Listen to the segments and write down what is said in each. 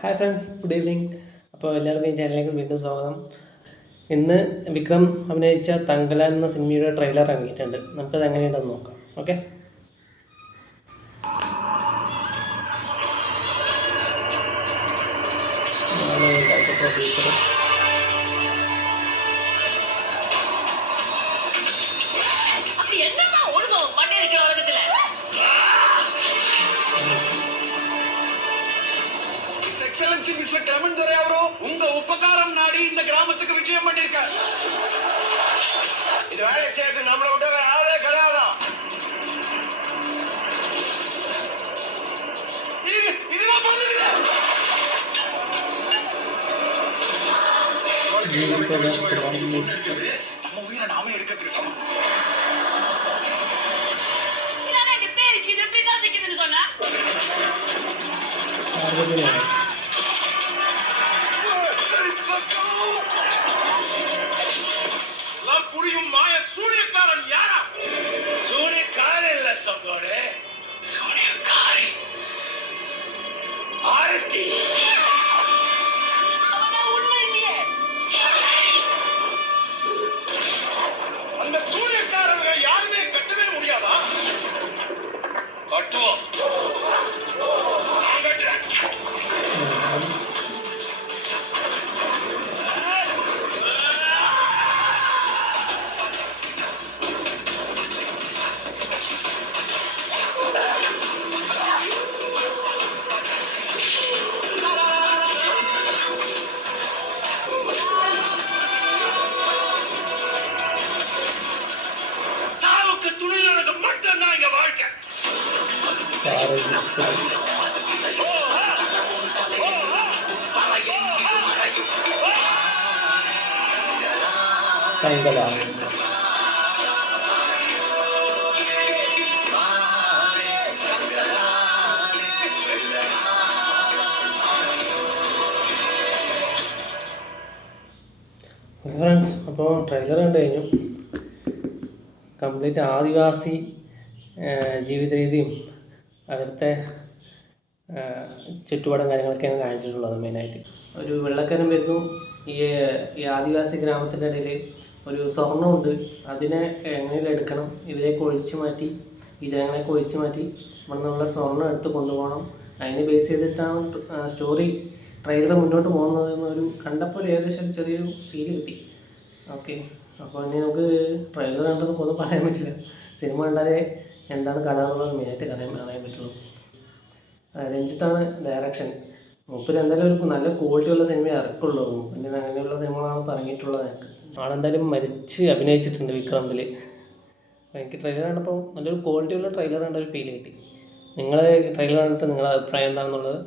Hi friends, good evening. അപ്പോൾ എല്ലാവർക്കും ഈ ചാനലിലേക്ക് വീണ്ടും സ്വാഗതം. ഇന്ന് വിക്രം അഭിനയിച്ച തങ്കലാൻ എന്ന സിനിമയുടെ ട്രെയിലർ ഇറങ്ങിയിട്ടുണ്ട്. നമുക്കത് എങ്ങനെയുണ്ടെന്ന് നോക്കാം. Okay, producer excellency mister Clement Durai அவரோ உங்க உபகாரம் நாடி இந்த கிராமத்துக்கு விஜயம் பண்ணிருக்கார். இது வேலை செய்யறது நம்மளை விட வேற ஆளே கிடையாதான். இதுதான் பண்ணுது. நம்ம உயிரை நாமே எடுக்கிறதுக்கு சமம். புரியும் மாய சூரியக்காரன் யாரா? சூரியக்காரன் இல்ல சங்கோரே, சூரியக்காரி ஆரத்தி. அந்த சூரியக்காரங்க யாருமே கட்டவே முடியாதா? கட்டுவோம். തങ്കലാൻ ഫ്രണ്ട്സ്, അപ്പോൾ ട്രെയിലർ കണ്ടു കഴിഞ്ഞു. കംപ്ലീറ്റ് ആദിവാസി ജീവിത രീതിയും അവിടുത്തെ ചുറ്റുപാടും കാര്യങ്ങളൊക്കെയാണ് കാണിച്ചിട്ടുള്ളത്. മെയിനായിട്ട് ഒരു വെള്ളക്കാരൻ വരുന്നു. ഈ ആദിവാസി ഗ്രാമത്തിൻ്റെ ഇടയിൽ ഒരു സ്വർണ്ണമുണ്ട്. അതിനെ എങ്ങനെയും എടുക്കണം. ഇവരെയൊക്കെ ഒഴിച്ചു മാറ്റി, ഈ ജനങ്ങളെയൊക്കെ ഒഴിച്ചു മാറ്റി ഇവിടെ നിന്നുള്ള സ്വർണ്ണം എടുത്ത് കൊണ്ടുപോകണം. അതിനെ ബേസ് ചെയ്തിട്ടാണ് സ്റ്റോറി ട്രെയിലർ മുന്നോട്ട് പോകുന്നത് എന്നൊരു കണ്ടപ്പോൾ ഏകദേശം ഒരു ചെറിയൊരു ഫീൽ കിട്ടി. ഓക്കെ, അപ്പോൾ ഇനി നമുക്ക് ട്രെയിലർ കണ്ടതൊക്കെ ഒന്നും പറയാൻ പറ്റില്ല. സിനിമ കണ്ടാലേ എന്താണ് കഥ എന്നുള്ളത് മെയിനായിട്ട് അറിയാൻ പറ്റുള്ളൂ. രഞ്ജിത്താണ് ഡയറക്ഷൻ. മൂപ്പര് എന്തായാലും ഒരു നല്ല ക്വാളിറ്റിയുള്ള സിനിമ ഇറക്കുള്ളൂ. പിന്നെ അങ്ങനെയുള്ള സിനിമകളാണ് പറഞ്ഞിട്ടുള്ളത്. ആളെന്തായാലും മരിച്ച് അഭിനയിച്ചിട്ടുണ്ട് വിക്രമിൽ. എനിക്ക് ട്രെയിലർ കണ്ടപ്പോൾ നല്ലൊരു ക്വാളിറ്റിയുള്ള ട്രെയിലർ കണ്ട ഒരു ഫീൽ കിട്ടി. നിങ്ങൾ ട്രെയിലർ കണ്ടിട്ട് നിങ്ങളുടെ അഭിപ്രായം എന്താണെന്നുള്ളത്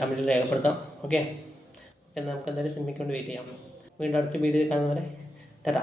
കമൻറ്റിൽ രേഖപ്പെടുത്താം. ഓക്കെ, എന്നാൽ നമുക്ക് എന്തായാലും സിനിമയ്ക്ക് വേണ്ടി വെയിറ്റ് ചെയ്യാം. വീണ്ടും അടുത്ത വീഡിയോ കാണുന്നവരെ ടാറ്റാ.